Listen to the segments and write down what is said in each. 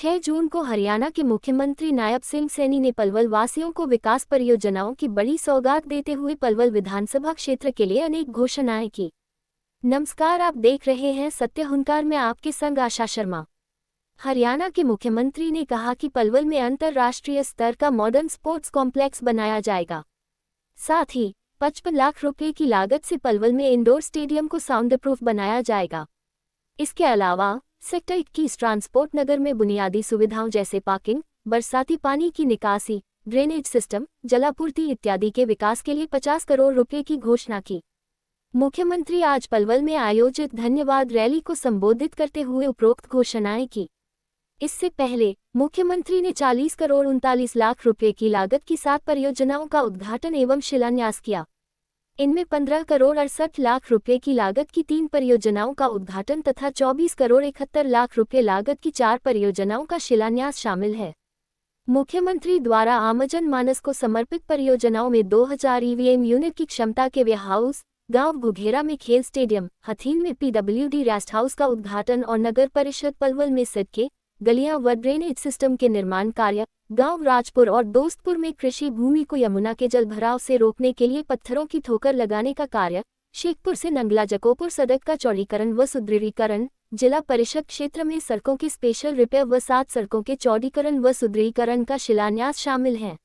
6 जून को हरियाणा के मुख्यमंत्री नायब सिंह सैनी ने पलवल वासियों को विकास परियोजनाओं की बड़ी सौगात देते हुए पलवल विधानसभा क्षेत्र के लिए अनेक घोषणाएं की। नमस्कार, आप देख रहे हैं सत्य हुनकार में आपके संग आशा शर्मा। हरियाणा के मुख्यमंत्री ने कहा कि पलवल में अंतर्राष्ट्रीय स्तर का मॉडर्न स्पोर्ट्स कॉम्प्लेक्स बनाया जाएगा। साथ ही 55 लाख रुपए की लागत से पलवल में इंडोर स्टेडियम को साउंड प्रूफ बनाया जाएगा। इसके अलावा सेक्टर 21 ट्रांसपोर्ट नगर में बुनियादी सुविधाओं जैसे पार्किंग, बरसाती पानी की निकासी, ड्रेनेज सिस्टम, जलापूर्ति इत्यादि के विकास के लिए 50 करोड़ रुपए की घोषणा की। मुख्यमंत्री आज पलवल में आयोजित धन्यवाद रैली को संबोधित करते हुए उपरोक्त घोषणाएं की। इससे पहले मुख्यमंत्री ने 40 करोड़ 39 लाख रुपए की लागत की 7 परियोजनाओं का उद्घाटन एवं शिलान्यास किया। इनमें 15 करोड़ 68 लाख रुपए की लागत की 3 परियोजनाओं का उद्घाटन तथा 24 करोड़ 71 लाख रुपए लागत की 4 परियोजनाओं का शिलान्यास शामिल है। मुख्यमंत्री द्वारा आमजन मानस को समर्पित परियोजनाओं में 2000 ईवीएम यूनिट की क्षमता के वे हाउस, गांव घुघेरा में खेल स्टेडियम, हथीन में पीडब्ल्यूडी रेस्ट हाउस का उद्घाटन और नगर परिषद पलवल में सड़कें, गलियां व ड्रेनेज सिस्टम के निर्माण कार्य, गांव राजपुर और दोस्तपुर में कृषि भूमि को यमुना के जल भराव से रोकने के लिए पत्थरों की ठोकर लगाने का कार्य, शेखपुर से नंगला जकोपुर सड़क का चौड़ीकरण व सुदृढ़ीकरण, जिला परिषद क्षेत्र में सड़कों के स्पेशल रिपेयर व 7 सड़कों के चौड़ीकरण व सुदृढ़ीकरण का शिलान्यास शामिल है।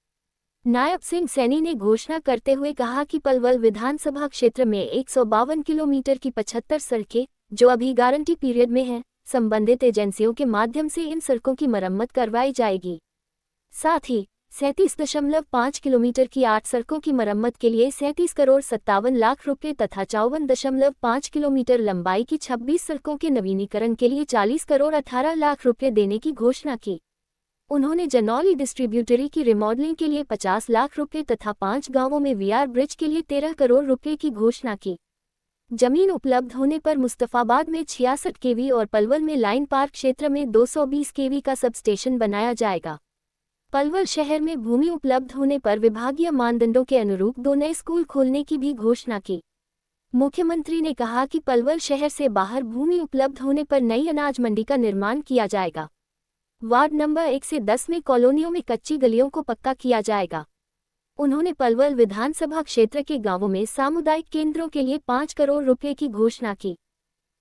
नायब सिंह सैनी ने घोषणा करते हुए कहा कि पलवल विधानसभा क्षेत्र में 152 किलोमीटर की 75 सड़कें, जो अभी गारंटी पीरियड में हैं, संबंधित एजेंसियों के माध्यम से इन सड़कों की मरम्मत करवाई जाएगी। साथ ही 37.5 किलोमीटर की 8 सड़कों की मरम्मत के लिए 37 करोड़ 57 लाख रुपए तथा 54.5 किलोमीटर लंबाई की 26 सड़कों के नवीनीकरण के लिए 40 करोड़ 18 लाख रुपए देने की घोषणा की। उन्होंने जनौली डिस्ट्रीब्यूटरी की रिमॉडलिंग के लिए 50 लाख रुपए तथा 5 गांवों में वीआर ब्रिज के लिए 13 करोड़ रुपए की घोषणा की। जमीन उपलब्ध होने पर मुस्तफाबाद में 66 केवी और पलवल में लाइन पार्क क्षेत्र में 220 केवी का सबस्टेशन बनाया जाएगा। पलवल शहर में भूमि उपलब्ध होने पर विभागीय मानदंडों के अनुरूप 2 नए स्कूल खोलने की भी घोषणा की। मुख्यमंत्री ने कहा कि पलवल शहर से बाहर भूमि उपलब्ध होने पर नई अनाज मंडी का निर्माण किया जाएगा। वार्ड नंबर 1 से 10 में कॉलोनियों में कच्ची गलियों को पक्का किया जाएगा। उन्होंने पलवल विधानसभा क्षेत्र के गांवों में सामुदायिक केंद्रों के लिए 5 करोड़ रुपए की घोषणा की।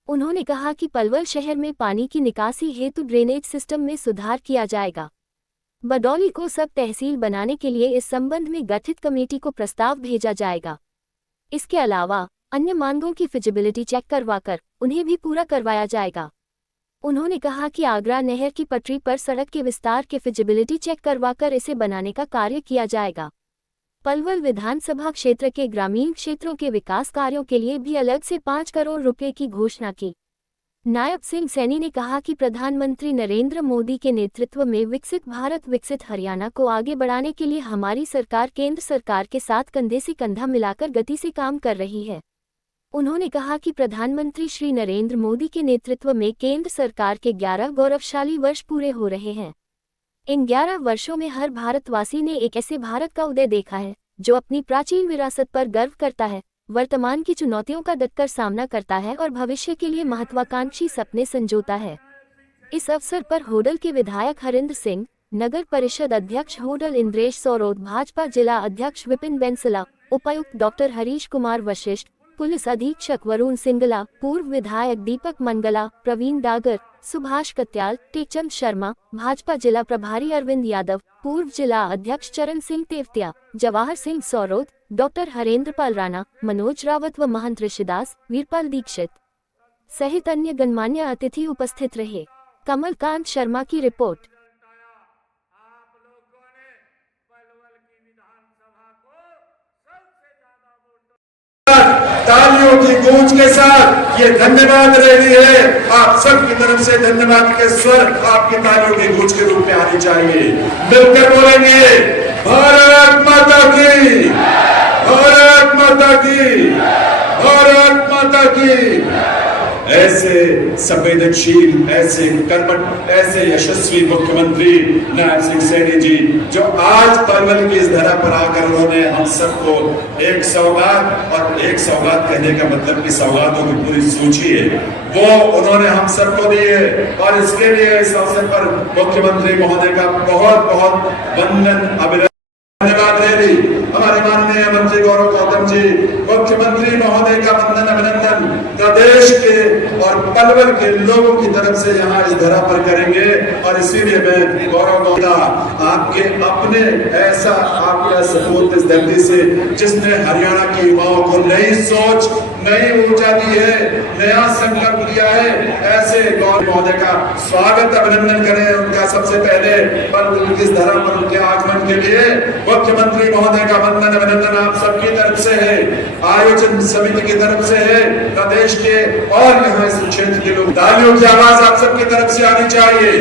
उन्होंने कहा कि पलवल शहर में पानी की निकासी हेतु ड्रेनेज सिस्टम में सुधार किया जाएगा। बडौली को सब तहसील बनाने के लिए इस संबंध में गठित कमेटी को प्रस्ताव भेजा जाएगा। इसके अलावा अन्य मांगों की फिजिबिलिटी चेक करवाकर उन्हें भी पूरा करवाया जाएगा। उन्होंने कहा कि आगरा नहर की पटरी पर सड़क के विस्तार के फिजिबिलिटी चेक करवाकर इसे बनाने का कार्य किया जाएगा। पलवल विधानसभा क्षेत्र के ग्रामीण क्षेत्रों के विकास कार्यों के लिए भी अलग से 5 करोड़ रुपए की घोषणा की। नायब सिंह सैनी ने कहा कि प्रधानमंत्री नरेंद्र मोदी के नेतृत्व में विकसित भारत विकसित हरियाणा को आगे बढ़ाने के लिए हमारी सरकार केंद्र सरकार के साथ कंधे से कंधा मिलाकर गति से काम कर रही है। उन्होंने कहा कि प्रधानमंत्री श्री नरेंद्र मोदी के नेतृत्व में केंद्र सरकार के 11 गौरवशाली वर्ष पूरे हो रहे हैं। इन 11 वर्षों में हर भारतवासी ने एक ऐसे भारत का उदय देखा है जो अपनी प्राचीन विरासत पर गर्व करता है, वर्तमान की चुनौतियों का डटकर सामना करता है और भविष्य के लिए महत्वाकांक्षी सपने संजोता है। इस अवसर पर होडल के विधायक हरिंद्र सिंह, नगर परिषद अध्यक्ष होडल इंद्रेश सौरोद, भाजपा जिला अध्यक्ष विपिन बेंसला, उपायुक्त डॉक्टर हरीश कुमार वशिष्ठ, पुलिस अधीक्षक वरुण सिंगला, पूर्व विधायक दीपक मंगला, प्रवीण डागर, सुभाष कत्याल, टेकचंद शर्मा, भाजपा जिला प्रभारी अरविंद यादव, पूर्व जिला अध्यक्ष चरण सिंह तेवतिया, जवाहर सिंह सौरोद, डॉक्टर हरेंद्र पाल राणा, मनोज रावत व महंत ऋषिदास, वीरपाल दीक्षित सहित अन्य गणमान्य अतिथि उपस्थित रहे। कमलकांत शर्मा की रिपोर्ट। तालियों की गूंज के साथ ये धन्यवाद रैली है। आप सबकी तरफ से धन्यवाद के स्वर आपकी तालियों की गूंज के रूप में आनी चाहिए। मिलकर बोलेंगे, भारत माता की, भारत माता की, भारत माता की। ऐसे संवेदनशील, ऐसे कर्मठ, ऐसे यशस्वी मुख्यमंत्री नायब सिंह सैनी जी, जो आज पलवल की इस धरा पर आकर उन्होंने हम सबको एक सौगात, और एक सौगात कहने का मतलब कि सौगातों की पूरी सूची है, वो उन्होंने हम सबको दी है। और इसके लिए इस अवसर पर मुख्यमंत्री महोदय का बहुत बहुत वंदन, अभिनंदन, धन्यवाद रेडी हमारे माननीय मंत्री गौरव गौतम जी, मुख्यमंत्री महोदय का वंदन अभिनंदन प्रदेश के और पलवल के लोगों की तरफ से यहाँ इस धरा पर करेंगे। और इसीलिए मैं गौरव गौतम आपके अपने ऐसा आपका सपूत इस धरती से, जिसने हरियाणा के युवाओं को नई सोच, नई ऊर्जा दी है, नया संकल्प लिया है, ऐसे गौरव महोदय का स्वागत अभिनंदन करें। उनका सबसे पहले पलवल की इस धरा पर उनके आगमन के लिए मुख्यमंत्री महोदय का वंदन अभिनंदन आप सबकी तरफ से है, आयोजन समिति की तरफ से है, प्रदेश के और यहाँ इस क्षेत्र के लोग, तालियों की आवाज आप सबकी तरफ से आनी चाहिए।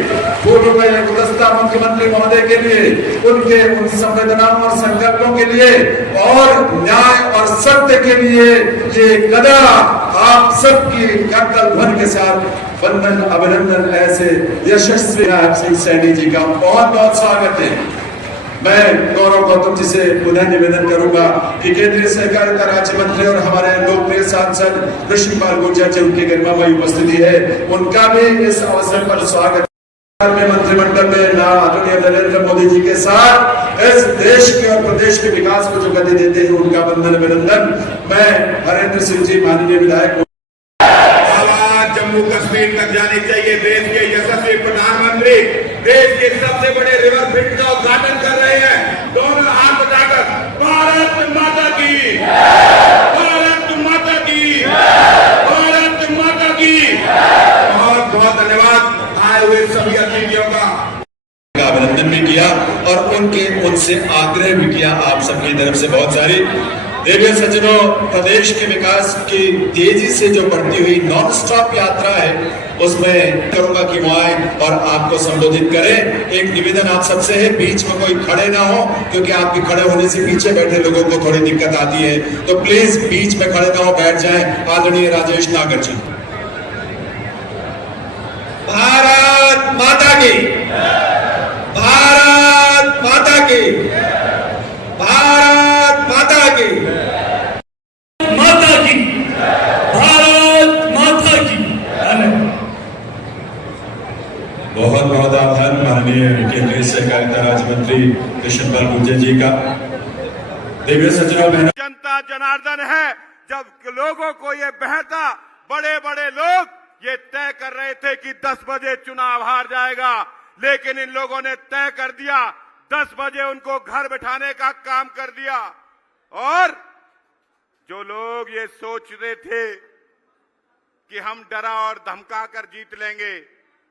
पूर्व में गुलस्ता मुख्यमंत्री महोदय के लिए, उनके उन संवेदनाओं और संकल्पों के लिए और न्याय और सत्य के लिए ये गदा आप सबकी करतल ध्वनि के साथ वंदन अभिनंदन ऐसे यशस्वी नायब सिंह सैनी जी का बहुत बहुत स्वागत है। मैं गौरव गौतम जी से पुनः निवेदन करूंगा कि केंद्रीय सहकारिता राज्य मंत्री और हमारे लोकप्रिय सांसद ऋषिपाल गुर्जर जी, उनकी गरिमामयी उपस्थिति है, उनका भी इस अवसर पर स्वागत में मंत्रिमंडल में आदरणीय नरेंद्र मोदी जी के साथ इस देश के और प्रदेश के विकास को जो गति देते हैं, उनका वंदन अभिनंदन। मैं हरेंद्र सिंह जी, माननीय विधायक, जम्मू कश्मीर तक जानी चाहिए। देश के यशस्वी प्रधानमंत्री देश के सबसे बड़े रिवर फ्रंट का उद्घाटन कर रहे हैं, दोनों हाथ उठाकर भारत माता की, भारत माता की, भारत माता की। बहुत बहुत धन्यवाद आए हुए सभी अतिथियों का अभिनंदन भी किया और उनसे आग्रह भी किया आप सबकी तरफ से। बहुत सारी देवी सज्जनों, प्रदेश के विकास की तेजी से जो बढ़ती हुई नॉन स्टॉप यात्रा है, उसमें करूंगा कि वो आए और आपको संबोधित करें। एक निवेदन आप सबसे है, बीच में कोई खड़े ना हो, क्योंकि आपके खड़े होने से पीछे बैठे लोगों को थोड़ी दिक्कत आती है, तो प्लीज बीच में खड़े ना हो, बैठ जाएं। आदरणीय राजेश नागर जी। भारत माता की, भारत माता की, भारत माता की, माता की, भारत माता की। बहुत बहुत आभार माननीय केंद्रीय सहकारिता राज्य मंत्री कृष्णपाल गुर्जर जी का। देवी सज्जनों, जनता जनार्दन है। जब लोगों को ये बहता, बड़े बड़े लोग ये तय कर रहे थे कि 10 बजे चुनाव हार जाएगा, लेकिन इन लोगों ने तय कर दिया, 10 बजे उनको घर बिठाने का काम कर दिया। और जो लोग ये सोचते थे कि हम डरा और धमका कर जीत लेंगे,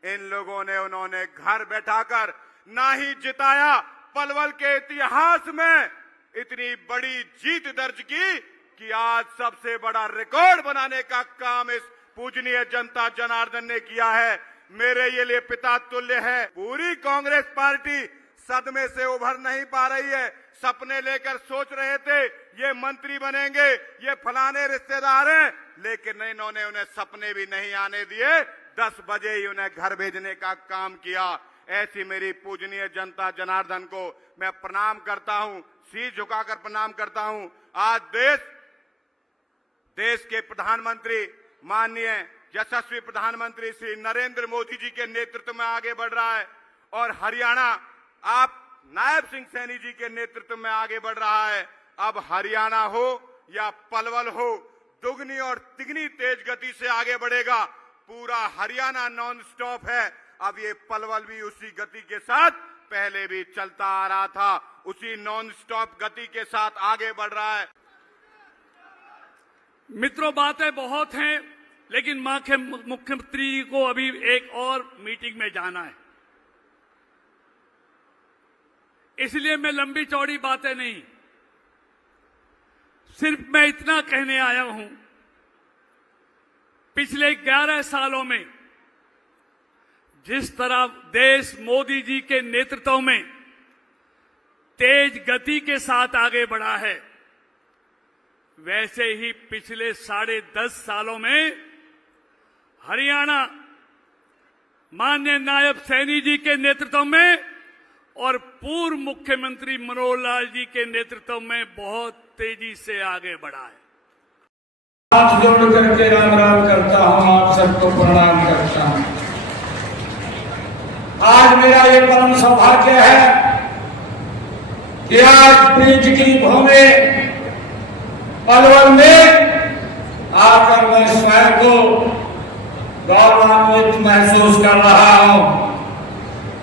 इन लोगों ने उन्होंने घर बैठाकर ना ही जिताया, पलवल के इतिहास में इतनी बड़ी जीत दर्ज की कि आज सबसे बड़ा रिकॉर्ड बनाने का काम इस पूजनीय जनता जनार्दन ने किया है। मेरे ये लिए पिता तुल्य है। पूरी कांग्रेस पार्टी सदमे से उभर नहीं पा रही है। सपने लेकर सोच रहे थे ये मंत्री बनेंगे, ये फलाने रिश्तेदार हैं, लेकिन इन्होंने उन्हें सपने भी नहीं आने दिए। 10 बजे ही उन्हें घर भेजने का काम किया। ऐसी मेरी पूजनीय जनता जनार्दन को मैं प्रणाम करता हूं, शीश झुकाकर प्रणाम करता हूं। आज देश के प्रधानमंत्री, माननीय यशस्वी प्रधानमंत्री श्री नरेंद्र मोदी जी के नेतृत्व में आगे बढ़ रहा है और हरियाणा आप नायब सिंह सैनी जी के नेतृत्व में आगे बढ़ रहा है। अब हरियाणा हो या पलवल हो, दुगनी और तिगनी तेज गति से आगे बढ़ेगा। पूरा हरियाणा नॉन स्टॉप है। अब ये पलवल भी उसी गति के साथ पहले भी चलता आ रहा था, उसी नॉन स्टॉप गति के साथ आगे बढ़ रहा है। मित्रों, बातें बहुत हैं, लेकिन मुख्यमंत्री को अभी एक और मीटिंग में जाना है, इसलिए मैं लंबी चौड़ी बातें नहीं, सिर्फ मैं इतना कहने आया हूं, पिछले 11 सालों में जिस तरह देश मोदी जी के नेतृत्व में तेज गति के साथ आगे बढ़ा है, वैसे ही पिछले 10.5 सालों में हरियाणा माननीय नायब सैनी जी के नेतृत्व में और पूर्व मुख्यमंत्री मनोहर लाल जी के नेतृत्व में बहुत तेजी से आगे बढ़ा है। हाथ जोड़ करके राम राम करता हूं, आप सबको प्रणाम करता हूं। आज मेरा ये परम सौभाग्य है कि आज ब्रिज की भूमि पलवल में आकर मैं स्वयं को गौरवान्वित महसूस कर रहा हूं।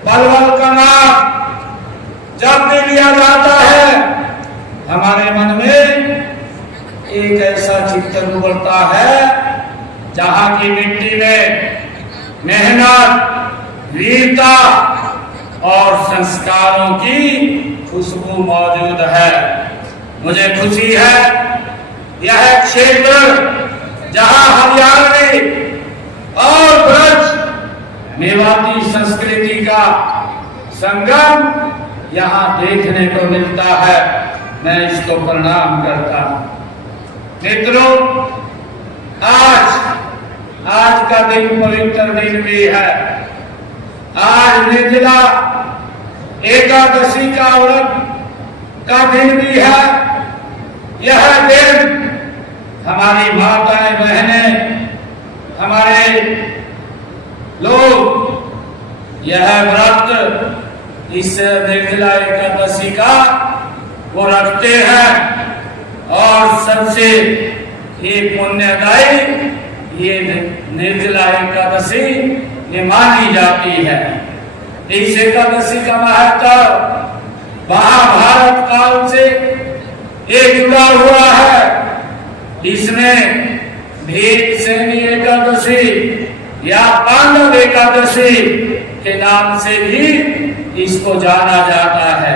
पलवल का नाम जब भी लिया जाता है हमारे मन में एक ऐसा चित्रण उभरता है जहां की मिट्टी में मेहनत, वीरता और संस्कारों की खुशबू मौजूद है। मुझे खुशी है यह क्षेत्र जहां हरियाणवी और ब्रज मेवाती संस्कृति का संगम यहां देखने को मिलता है। मैं इसको प्रणाम करता हूं। मित्रों, आज का दिन पवित्र दिन भी है। आज निर्जला एकादशी का व्रत का दिन भी है। यह दिन हमारी माताएं बहनें, हमारे लोग यह व्रत इस निर्जला एकादशी का वो रखते हैं और सबसे ये पुण्यदायी ये निर्जला एकादशी ये मानी जाती है। इस एकादशी का महत्व महाभारत काल से ये जुड़ा हुआ है। इसमें भीमसेनी एकादशी या पांडव एकादशी के नाम से भी इसको जाना जाता है।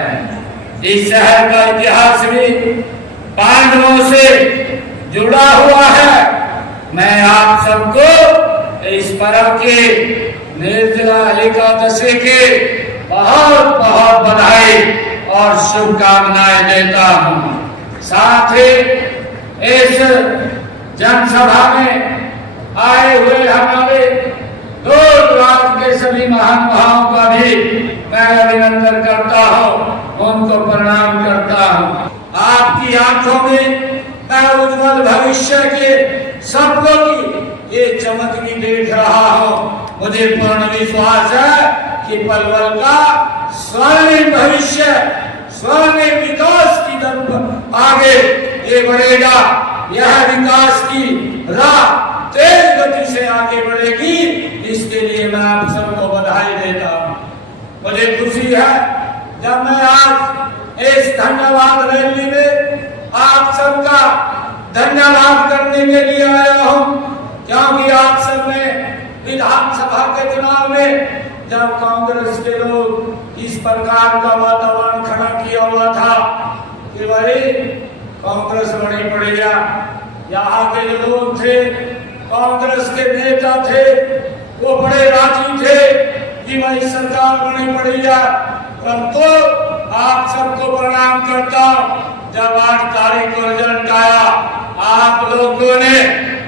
इस शहर का इतिहास भी पांडवों से जुड़ा हुआ है। मैं आप सबको इस पर्व के निर्जला एकादशी के बहुत बहुत बधाई और शुभकामनाएं देता हूं। साथ ही इस जनसभा में आए हुए हमारे दूर राज्य के सभी महानुभावों का भी मैं अभिनंदन करता हूं, उनको प्रणाम करता हूं। आपकी आंखों में मैं उज्जवल भविष्य के सपनों की ये चमक भी देख रहा हूं। मुझे पूर्ण विश्वास है कि पलवल का स्वर्णिम भविष्य, स्वर्णिम विकास की तरफ आगे ये बढ़ेगा। यह विकास की राह तेज गति से आगे बढ़ेगी। इसके लिए मैं आप सबको बधाई देता हूं। मुझे खुशी है जब मैं आज इस धन्यवाद रैली में आप सबका धन्यवाद करने के लिए आया हूं, क्योंकि आप सब ने विधानसभा के चुनाव में जब कांग्रेस के लोग इस प्रकार का वातावरण खड़ा किया हुआ था कि भाई कांग्रेस बड़ी पड़ेगा, यहाँ के जो लोग थे कांग्रेस के नेता थे वो बड़े राजी थे कि भाई सरकार बनी पड़ेगा। परंतु आप सबको प्रणाम करता हूं, जब 8 तारीख को रिजल्ट आया आप लोगों ने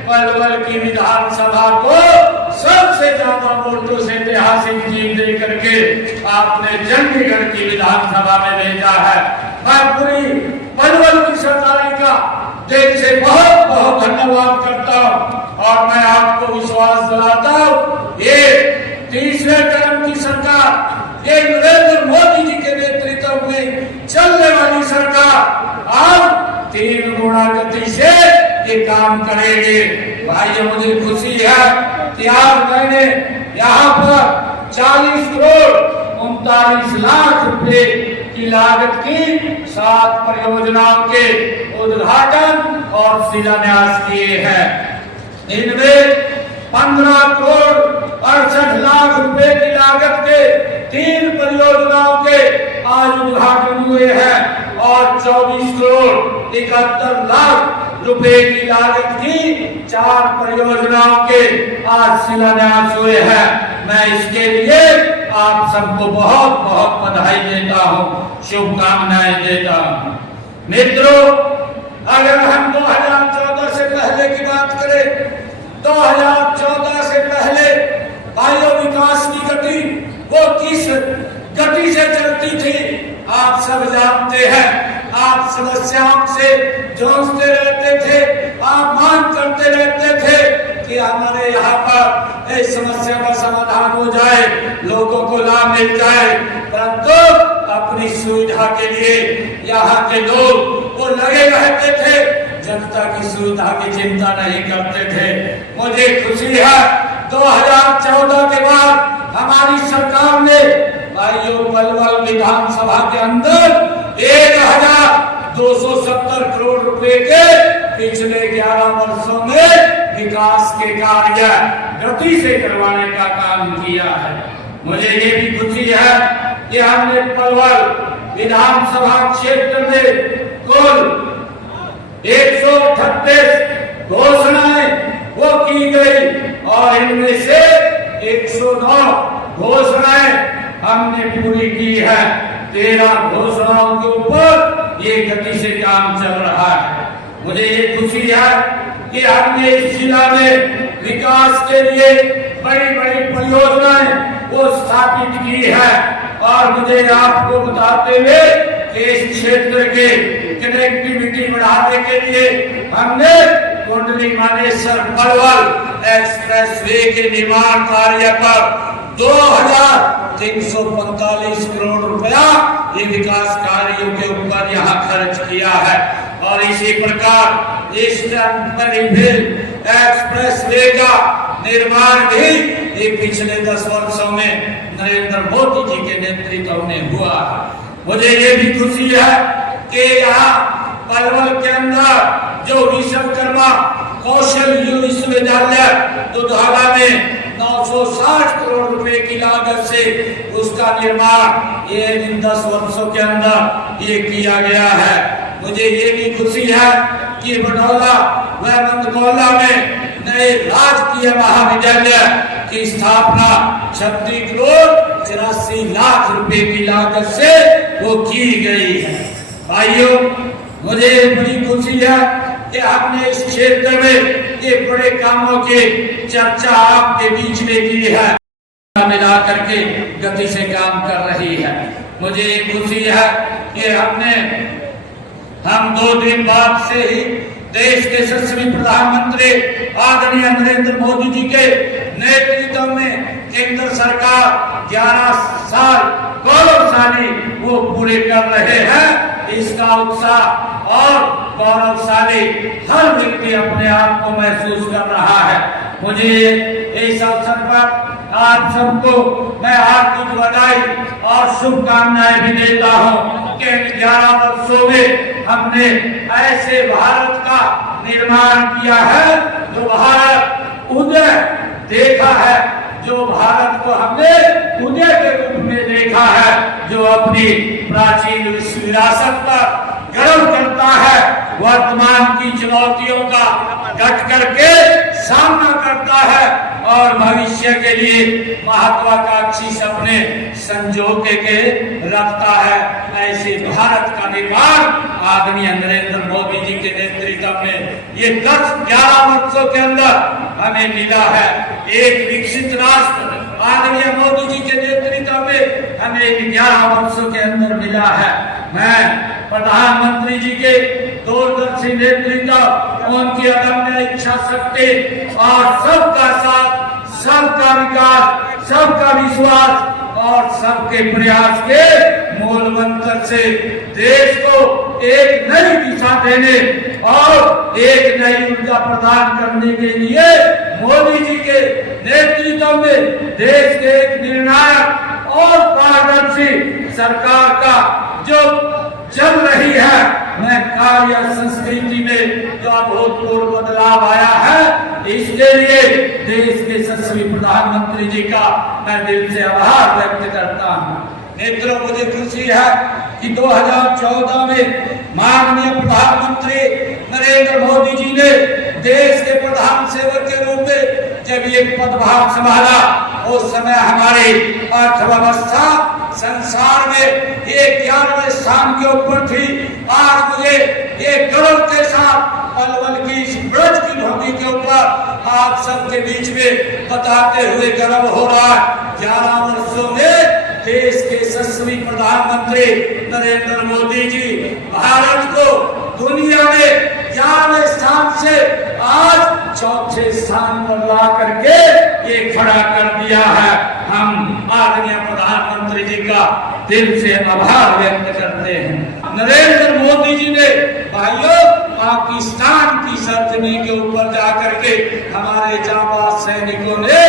पलवल की विधानसभा को सबसे ज्यादा वोटों से ऐतिहासिक जीत दे करके आपने चंडीगढ़ की विधानसभा में भेजा है। मैं पूरी पलवल की सरकार का दिल से बहुत बहुत धन्यवाद करता हूं और मैं आपको विश्वास दिलाता हूं ये तीसरे टर्म की सरकार, ये नरेंद्र मोदी जी के नेतृत्व में चलने वाली सरकार अब 3 गुना गति से ये काम करेंगे। भाई मुझे खुशी है कि आज मैंने यहाँ पर 40 करोड़ 39 लाख रुपए की लागत की 7 परियोजनाओं के उद्घाटन और शिलान्यास किए हैं। इनमें 15 करोड़ 68 लाख रुपए की लागत के 3 परियोजनाओं के आज उद्घाटन हुए हैं और 24 करोड़ 71 लाख रुपए की लागत की 4 परियोजनाओं के आज शिलान्यास हुए हैं। मैं इसके लिए आप सबको बहुत बहुत बधाई देता हूं, शुभकामनाएं देता हूं। मित्रों, अगर हम 2014 से पहले की बात करें 2014 से पहले भाइयों विकास की गति वो किस गति से चलती थी आप सब जानते हैं। आप समस्याओं से जूझते रहते थे, आप मांग करते रहते थे कि हमारे यहाँ पर इस समस्या का समाधान हो जाए, लोगों को लाभ मिल जाए, परंतु अपनी सुविधा के लिए यहाँ के लोग वो लगे रहते थे, जनता की सुविधा की चिंता नहीं करते थे। मुझे खुशी है 2014 के बाद हमारी सरकार ने भाइयों पलवल विधानसभा के अंदर 1270 करोड़ रुपए के पिछले 11 वर्षों में विकास के कार्य गति से करवाने का काम किया है। मुझे ये भी खुशी है कि हमने पलवल विधानसभा क्षेत्र में कुल 138 घोषणाएं वो की गई और इनमें से 109 घोषणाएं हमने पूरी की है। 13 घोषणाओं के ऊपर ये गति से काम चल रहा है। मुझे ये खुशी है कि हमने इस जिला में विकास के लिए बड़ी बड़ी परियोजनाएं वो स्थापित की है और मुझे आपको बताते हुए कि इस क्षेत्र के कनेक्टिविटी बढ़ाने के लिए हमने कुंडली मानेसर पलवल एक्सप्रेसवे के निर्माण कार्य पर 2345 करोड़ रुपया ये विकास कार्यों के ऊपर यहाँ खर्च किया है। और इसी प्रकार ईस्टर्न पेरिफेरल एक्सप्रेसवे का निर्माण भी ये पिछले 10 वर्षों में नरेंद्र मोदी जी के नेतृत्व में हुआ है। मुझे ये भी खुशी है कि यहाँ पलवल के अंदर जो विश्वकर्मा कौशल विश्वविद्यालय दुधाला में 960 करोड़ रुपए की लागत से उसका निर्माण ये 10 वर्षों के अंदर ये किया गया है। मुझे ये भी खुशी है कि बडौला व मंदगौला में नए राजकीय महाविद्यालय की स्थापना 36 करोड़ 84 लाख रुपए की लागत से वो की गई है। भाइयों मुझे बड़ी खुशी है कि हमने इस क्षेत्र में ये बड़े कामों की चर्चा आपके बीच में की है, मिला करके गति से काम कर रही है। मुझे ये खुशी है कि हम 2 दिन बाद से ही देश के यशस्वी प्रधानमंत्री आदरणीय नरेंद्र मोदी जी के नेतृत्व में केंद्र सरकार 11 साल गौरवशाली वो पूरे कर रहे हैं। इसका उत्साह और गौरवशाली हर व्यक्ति अपने आप को महसूस कर रहा है। मुझे इस अवसर पर आप सबको मैं हार्दिक बधाई और शुभकामनाएं भी देता हूँ कि 11 वर्षों में हमने ऐसे भारत का निर्माण किया है जो भारत उदय देखा है, जो भारत को हमने उदय के रूप में देखा है, जो अपनी प्राचीन विरासत पर गर्व करता है, वर्तमान की चुनौतियों का डट करके सामना करता है और भविष्य के लिए महत्वाकांक्षी सपने संजो के रखता है। ऐसे भारत का निर्माण आदरणीय नरेंद्र मोदी जी के नेतृत्व में ये 10-11 वर्षों के अंदर हमें मिला है। एक विकसित राष्ट्र आदरणीय मोदी जी के नेतृत्व में हमें 11 वर्षों के अंदर मिला है। मैं प्रधानमंत्री जी के दूरदर्शी नेतृत्व, उनकी अदम्य इच्छा शक्ति और सबका साथ, सबका विकास, सबका विश्वास और सबके प्रयास के मूल मंत्र से देश को एक नई दिशा देने और एक नई ऊर्जा प्रदान करने के लिए मोदी जी के नेतृत्व में देश के एक निर्णायक और पारदर्शी सरकार का जो चल रही है, मैं कार्य संस्कृति में जो अभूतपूर्व बदलाव आया है, इसके लिए देश के यशस्वी प्रधानमंत्री जी का मैं दिल से आभार व्यक्त करता हूँ। मित्रों मुझे खुशी है कि 2014 में माननीय प्रधानमंत्री नरेंद्र मोदी जी ने देश के प्रधान सेवक के रूप में जब ये पदभार संभाला, उस समय हमारी अर्थव्यवस्था संसार में एक 11वें स्थान के ऊपर थी। आज मुझे ये गर्व के साथ पलवल की इस ब्रज की भूमि के ऊपर आप सबके बीच में बताते हुए गर्व हो रहा है। 11 वर्षों में देश के यशस्वी प्रधानमंत्री नरेंद्र मोदी जी भारत को दुनिया में 11वें स्थान से आज 4थे स्थान पर ला करके ये खड़ा कर दिया है। हम आदरणीय प्रधानमंत्री जी का दिल से आभार व्यक्त करते हैं। नरेंद्र मोदी जी ने भाइयों पाकिस्तान की सरजमी के ऊपर जाकर के हमारे जाबाज सैनिकों ने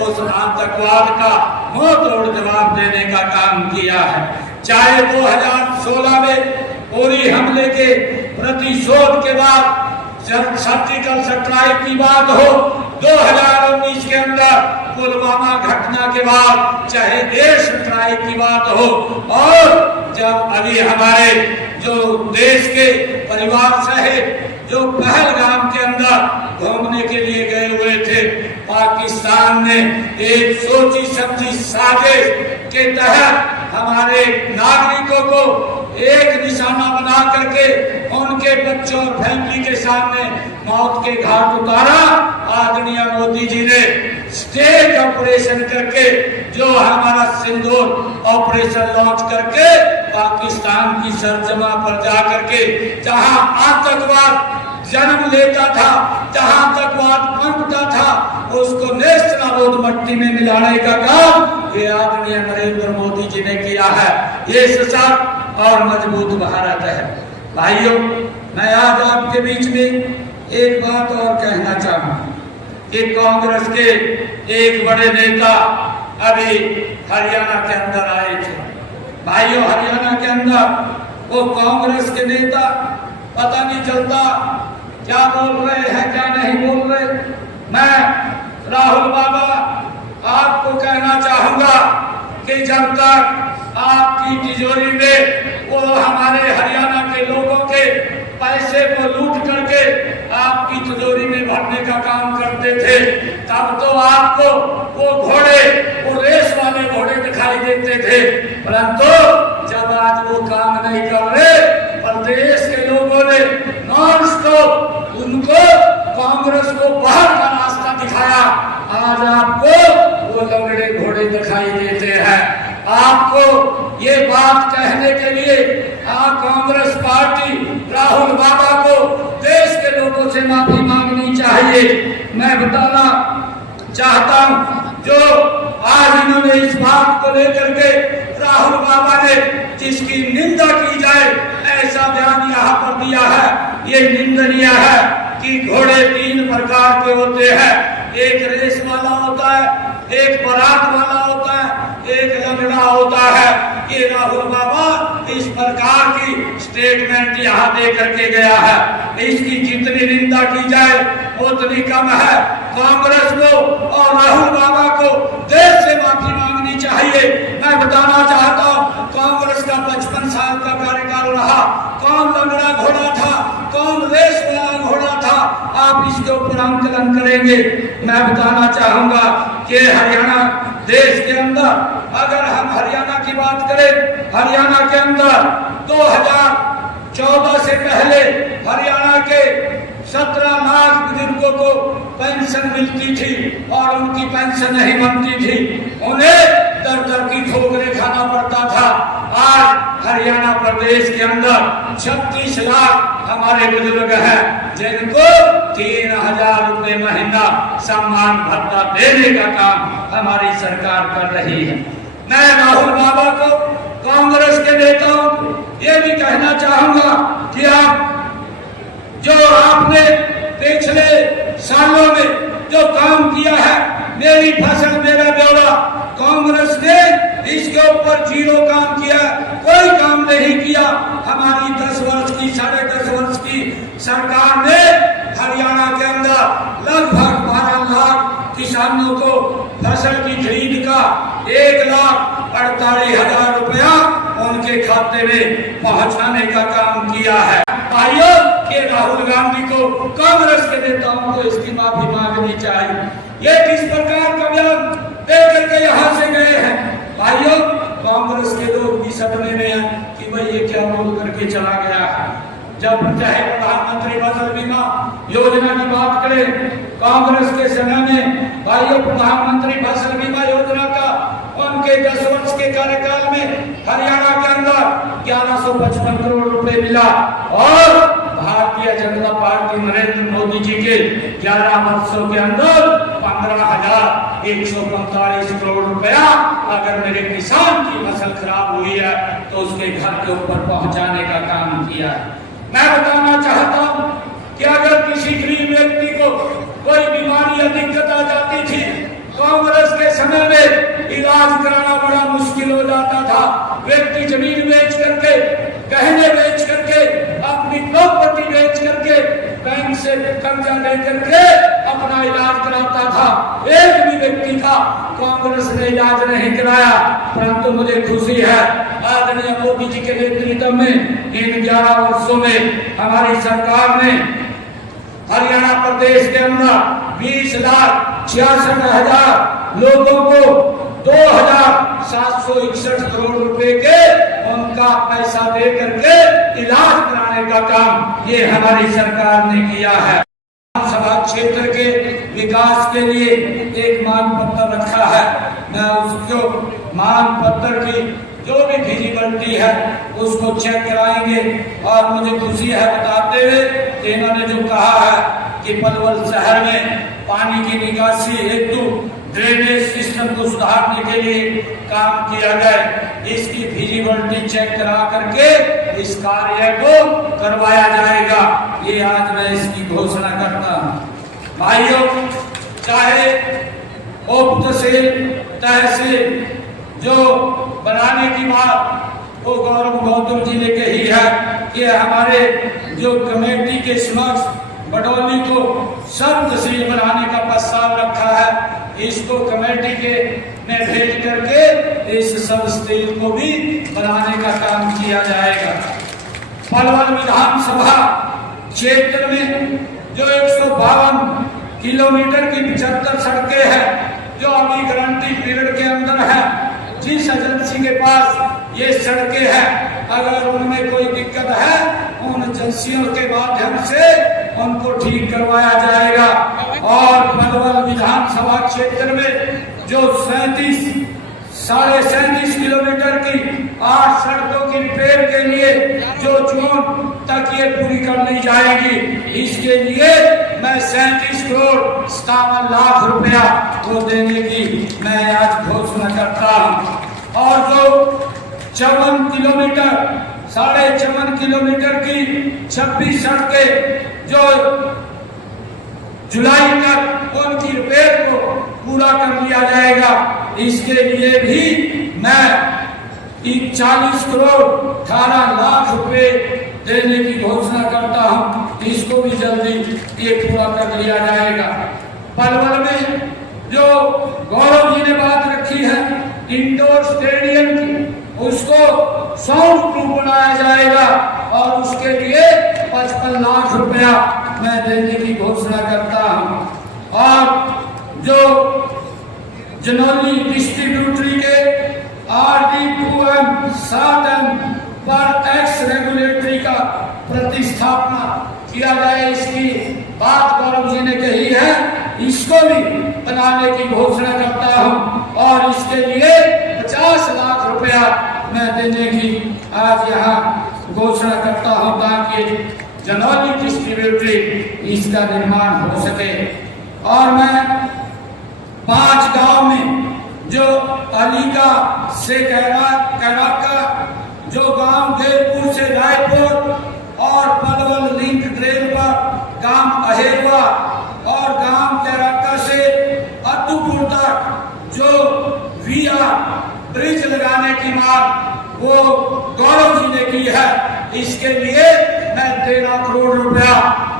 उस आतंकवाद का मुंह तोड़ जवाब देने का काम किया है। चाहे 2016 में उरी हमले के प्रतिशोध के बाद सर्जिकल स्ट्राइक की बात हो, 2019 के अंदर पुलवामा घटना के बाद चाहे एयर स्ट्राइक की बात हो, और जब अभी हमारे जो देश के परिवार सहित जो पहलगाम के अंदर घूमने के लिए गए हुए थे, पाकिस्तान ने एक सोची समझी साजिश के तहत हमारे नागरिकों को एक निशाना बना करके उनके बच्चों और फैमिली के सामने मौत के घाट उतारा। आदरणीय मोदी जी ने स्टेट ऑपरेशन करके जो हमारा सिंदूर ऑपरेशन लॉन्च करके पाकिस्तान की सरजमा पर जाकर के जहां आतंकवाद जन्म लेता था, जहां आतंकवाद पनपता था, उसको नेस्त नाबूद मट्टी में मिलाने का काम ये आदरणीय नरेंद्र मोदी जी ने किया है। ये सशक्त और मजबूत भारत है। भाइयों, मैं आज आपके बीच में एक बात और कहना चाहूँ कि कांग्रेस के एक बड़े नेता अभी हरियाणा के अंदर आए थे। भाइयों, हरियाणा के अंदर वो कांग्रेस के नेता पता नहीं चलता क्या बोल रहे हैं क्या नहीं बोल रहे। मैं राहुल बाबा आपको कहना चाहूंगा कि जब तक आपकी तिजोरी में वो हमारे हरियाणा के लोगों के पैसे को लूट करके आपकी तिजोरी में भरने का काम करते थे, तब तो आपको वो घोड़े, वो रेस वाले घोड़े दिखाई देते थे। परंतु जब आज वो काम नहीं कर रहे, प्रदेश के लोगों ने नॉन स्टॉप उनको कांग्रेस को बाहर का रास्ता दिखाया। आज आपको वो लंगड़े घोड़े दिखाई देते हैं। आपको ये बात कहने के लिए कांग्रेस पार्टी राहुल बाबा को देश के लोगों से माफी मांगनी चाहिए। मैं बताना चाहता हूं, जो आज इन्होंने इस बात को लेकर के राहुल बाबा ने जिसकी निंदा की जाए ऐसा बयान यहाँ पर दिया है, ये निंदनीय है कि घोड़े 3 प्रकार के होते हैं। एक रेस वाला होता है, एक बारात वाला होता है, एक लंगड़ा होता है। ये राहुल बाबा इस प्रकार की स्टेटमेंट यहाँ दे करके गया है। इसकी जितनी निंदा की जाए उतनी कम है। कांग्रेस को और राहुल बाबा को देश से माफी मांगनी चाहिए। मैं बताना चाहता हूँ, कांग्रेस का 55 साल का कार्यकाल रहा। कौन लंगड़ा घोड़ा था, कौन रेस वाला घोड़ा था, आप इसके ऊपर आंकलन करेंगे। मैं बताना चाहूंगा कि हरियाणा देश के अंदर, अगर हम हरियाणा की बात करें, हरियाणा के अंदर 2014 से पहले हरियाणा के 17 लाख बुजुर्गों को पेंशन मिलती थी और उनकी पेंशन नहीं बनती थी, उन्हें दर दर की ठोकरें खाना पड़ता था। आज हरियाणा प्रदेश के अंदर 36 लाख हमारे बुजुर्ग हैं जिनको 3000 रुपए महीना सम्मान भत्ता देने का काम हमारी सरकार कर रही है। मैं राहुल बाबा को, कांग्रेस के नेताओं को ये भी कहना चाहूंगा कि आप जो आपने पिछले सालों में जो काम किया है, मेरी फसल मेरा ब्यौरा, कांग्रेस ने इसके ऊपर जीरो काम किया, कोई काम नहीं किया। हमारी 10 वर्ष की, 10.5 वर्ष की सरकार ने हरियाणा के अंदर लगभग 12 लाख किसानों को फसल की खरीद का 1,48,000 रुपया उनके खाते में पहुंचाने का काम किया है। भाइयों, के राहुल गांधी को, कांग्रेस के नेताओं को इसकी माफी मांगनी चाहिए। ये किस प्रकार का बयान देकर के यहाँ से गए हैं। भाइयों, कांग्रेस के लोग भी सदमे में हैं कि भाई ये क्या बोल करके चला गया है। जब चाहे प्रधानमंत्री फसल बीमा योजना की बात करें, कांग्रेस के समय में भाइयों प्रधानमंत्री फसल बीमा योजना का उनके 10 वर्ष के कार्यकाल में हरियाणा के अंदर 1155 करोड़ रुपए मिला और भारतीय जनता पार्टी नरेंद्र मोदी जी के 11 वर्षों के अंदर 15,145 करोड़ रुपया अगर मेरे किसान की फसल खराब हुई है तो उसके घर के ऊपर पहुंचाने का काम किया है। मैं बताना चाहता हूं कि अगर किसी गरीब व्यक्ति को कोई बीमारी या दिक्कत आ जाती थी, कांग्रेस के समय में इलाज कराना बड़ा मुश्किल हो जाता था। व्यक्ति जमीन बेच करके, गहने बेच करके, अपनी प्रॉपर्टी बेच करके, बैंक से कर्जा ले करके अपना इलाज कराता था। एक भी व्यक्ति का कांग्रेस ने इलाज नहीं कराया। परंतु मुझे खुशी है आदरणीय मोदी जी के नेतृत्व में इन 11 वर्षों में हमारी सरकार ने हरियाणा प्रदेश के अंदर 20,66,000 लोगों को 2,761 करोड़ रुपए के उनका पैसा दे करके इलाज कराने का काम ये हमारी सरकार ने किया है। विधानसभा क्षेत्र के विकास के लिए एक मांग पत्र रखा है। मैं उसको मांग पत्र की जो भी फिजिबिलिटी है उसको चेक कराएंगे और मुझे खुशी है बताते हुए कि इन्होंने जो कहा है कि पलवल शहर में पानी की निकासी हेतु ड्रेनेज सिस्टम को सुधारने के लिए काम किया जाए, इसकी फिजिबिलिटी चेक करा करके इस कार्य को करवाया जाएगा। ये आज मैं इसकी घोषणा करता हूँ। भाइयों, चाहे उप तहसील तहसील जो बनाने की बात वो गौरव गौतम जी ने कही है कि हमारे जो कमेटी के समक्ष बडौली को सब तहसील बनाने का प्रस्ताव रखा है, इसको कमेटी के ने भेज करके इस सब तहसील को भी बनाने का काम किया जाएगा। पलवल विधानसभा क्षेत्र में जो 152 किलोमीटर की 75 सड़कें हैं जो अभी गारंटी पीरियड के अंदर है, जिस एजेंसी के पास ये सड़कें हैं अगर उनमें कोई दिक्कत है उन एजेंसियों के माध्यम से उनको ठीक करवाया जाएगा। और पलवल विधानसभा क्षेत्र में जो 37.5 किलोमीटर की 8 सड़कों की रिपेयर के लिए जो जून तक ये पूरी कर ली जाएगी, इसके लिए मैं 37 करोड़ 57 लाख रुपया को देने की मैं आज घोषणा करता हूँ। और जो 54 किलोमीटर 54.5 किलोमीटर की 26 सड़कें जो जुलाई तक उनकी रिपेयर को पूरा कर लिया जाएगा, इसके लिए भी मैं 40 करोड़ 18 लाख रुपए देने की घोषणा करता हूं। इसको भी जल्दी ये पूरा कर लिया जाएगा। पलवल में जो गौरव जी ने बात रखी है इंडोर स्टेडियम की, उसको साउंड प्रूफ बनाया जाएगा और उसके लिए 55 लाख रुपया मैं देने की घोषणा करता हूं। और जो जनौली डिस्ट्रीब्यूटरी के RD2M 7M पर एक्स रेगुलेटरी का प्रतिस्थापना किया जाए, इसकी बात गौरव जी ने कही है, इसको भी बनाने की घोषणा करता हूं और इसके लिए 50 लाख रुपया मैं देने की आज यहाँ घोषणा करता हूं ताकि जनौली डिस्ट्रीब्यूटरी इसका निर्माण हो सके। और मैं 5 गांव में जो अलीगा से कैराका, जो गांव देवपुर से रायपुर और पलवल लिंक ट्रेन पर गांव अहेरवा और गांव कैराका से अद्दूपुर तक जो VR ब्रिज लगाने की मांग वो गौरव जी ने की है, इसके लिए मैं 13 करोड़ रुपया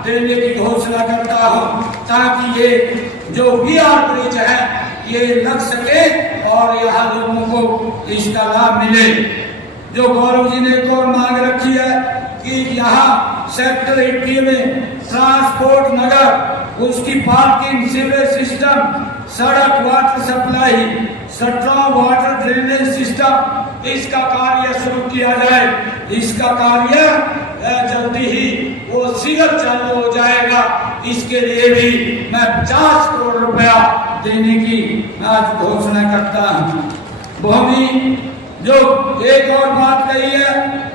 देने की घोषणा करता हूं ताकि ये जो VR ब्रिज है ये लग सके और यहाँ लोगों को इसका लाभ मिले। जो गौरव जी ने एक और मांग रखी है कि यहाँ सेक्टर 80 में ट्रांसपोर्ट नगर, उसकी पार्किंग, सीवेज सिस्टम, सड़क, water supply, strong water drainage system, इसका कार्य शुरू किया जाए। इसका कार्य जल्दी ही वो सिगत चालू हो जाएगा। इसके लिए भी मैं 50 करोड़ रुपया देने की आज घोषणा करता हूँ। भूमि जो एक और बात कही है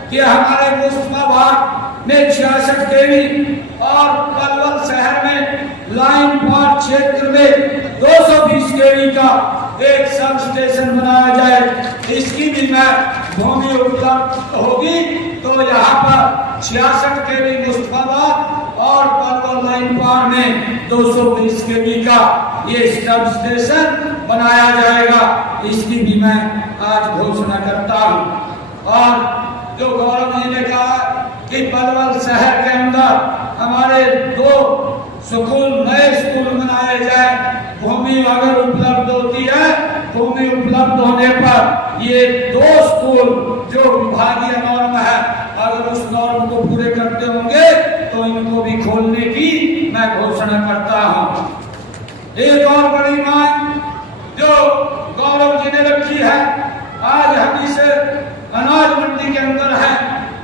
कि हमारे मुस्तफाबाद में 66 केवी और पलवल शहर में लाइन पार क्षेत्र में 220 केवी का एक सब स्टेशन बनाया जाए। इसकी भी मैं भूमि उपलब्ध होगी तो यहाँ पर 66 केवी मुस्तफाबाद और पलवल लाइन पार में 220 केवी का ये सब स्टेशन बनाया जाएगा। इसकी भी मैं आज घोषणा करता हूँ। और जो गौरव जी ने कहा कि पलवल शहर के अंदर हमारे 2 स्कूल नए स्कूल बनाए जाए। भूमि अगर उपलब्ध होती है, भूमि उपलब्ध होने पर ये 2 स्कूल जो विभागीय नॉर्म है, अगर उस नॉर्म को पूरे करते होंगे तो इनको भी खोलने की मैं घोषणा करता हूँ। एक और बड़ी मांग जो गौरव जी ने रखी है, आज हम इस अनाज मंडी के अंदर है।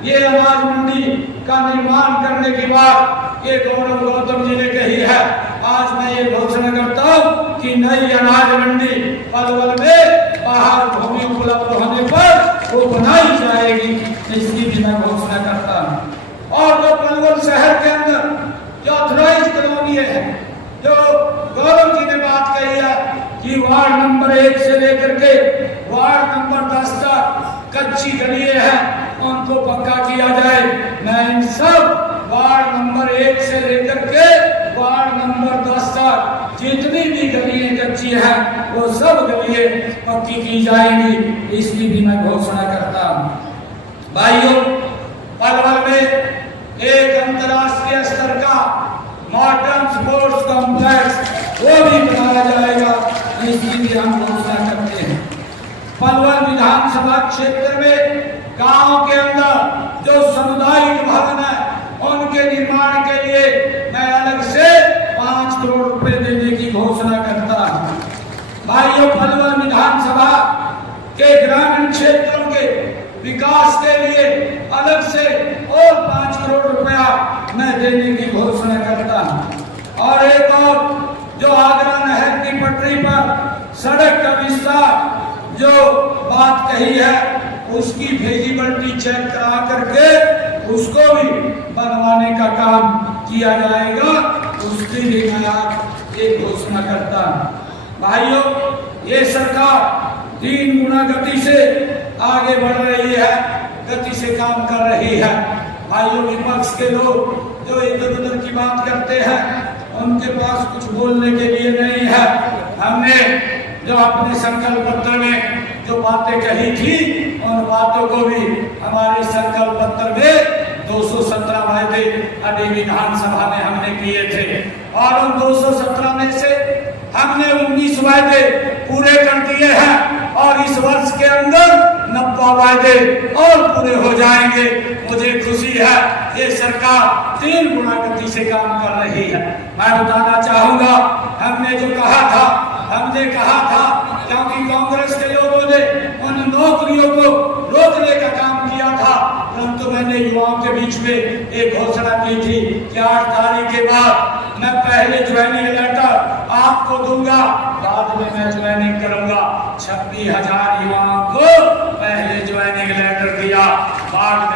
ये अनाज मंडी का निर्माण करने के बाद ये गौरव गौतम जी ने कही है, आज मैं ये घोषणा करता हूँ कि नई अनाज मंडी पलवल में बाहर भूमि उपलब्ध होने पर वो बनाई जाएगी। इसकी भी मैं घोषणा करता हूँ। और जो पलवल शहर के अंदर जो ऑथराइज कॉलोनी है, जो गौरव जी ने बात कही है कि वार्ड नंबर 1 से लेकर के वार्ड नंबर 10 तक कच्ची गलियां हैं, उनको पक्का किया जाए। मैं इन सब वार्ड नंबर 1 से लेकर के वार्ड नंबर 10 तक जितनी भी गलियां कच्ची हैं वो सब गलियां पक्की की जाएंगी। इसकी भी मैं घोषणा करता हूँ। भाइयों, पलवल में एक अंतर्राष्ट्रीय स्तर का मॉडर्न स्पोर्ट्स कॉम्प्लेक्स वो भी बनाया जाएगा। इसकी भी हम घोषणा करते हैं। पलवल विधानसभा क्षेत्र में गांव के अंदर जो सामुदायिक भवन है उनके निर्माण के लिए मैं अलग से 5 करोड़ रुपए देने की घोषणा करता हूँ। भाइयों, पलवल विधानसभा के ग्रामीण क्षेत्रों के विकास के लिए अलग से और 5 करोड़ रुपया मैं देने की घोषणा करता हूँ। और एक और जो आगरा नहर की पटरी पर सड़क का विस्तार जो बात कही है, उसकी फिजिबिलिटी चेक करा करके उसको भी बनवाने का काम किया जाएगा। उसके लिए मैं आज एक घोषणा करता हूँ। भाइयों, ये सरकार 3 गुना गति से आगे बढ़ रही है, गति से काम कर रही है। भाइयों, विपक्ष के लोग जो इधर उधर की बात करते हैं उनके पास कुछ बोलने के लिए नहीं है। हमने जो अपने संकल्प पत्र में जो बातें कही थी उन बातों को भी हमारे संकल्प पत्र में 217 वायदे अभी विधानसभा में हमने किए थे और उन 217 में से हमने 19 वायदे पूरे कर दिए हैं और इस वर्ष के अंदर 90 वायदे और पूरे हो जाएंगे। मुझे खुशी है, ये सरकार 3 गुना गति से काम कर रही है। मैं बताना चाहूंगा, हमने जो कहा था क्योंकि कांग्रेस के लोगों ने उन नौकरियों को रोकने का काम किया था, परंतु मैंने युवाओं के बीच में एक घोषणा की थी कि 8 तारीख के बाद मैं पहले ज्वाइनिंग लेटर आपको दूंगा, बाद में मैं ज्वाइनिंग करूंगा। 26,000 युवाओं को पहले ज्वाइनिंग लेटर दिया, बाद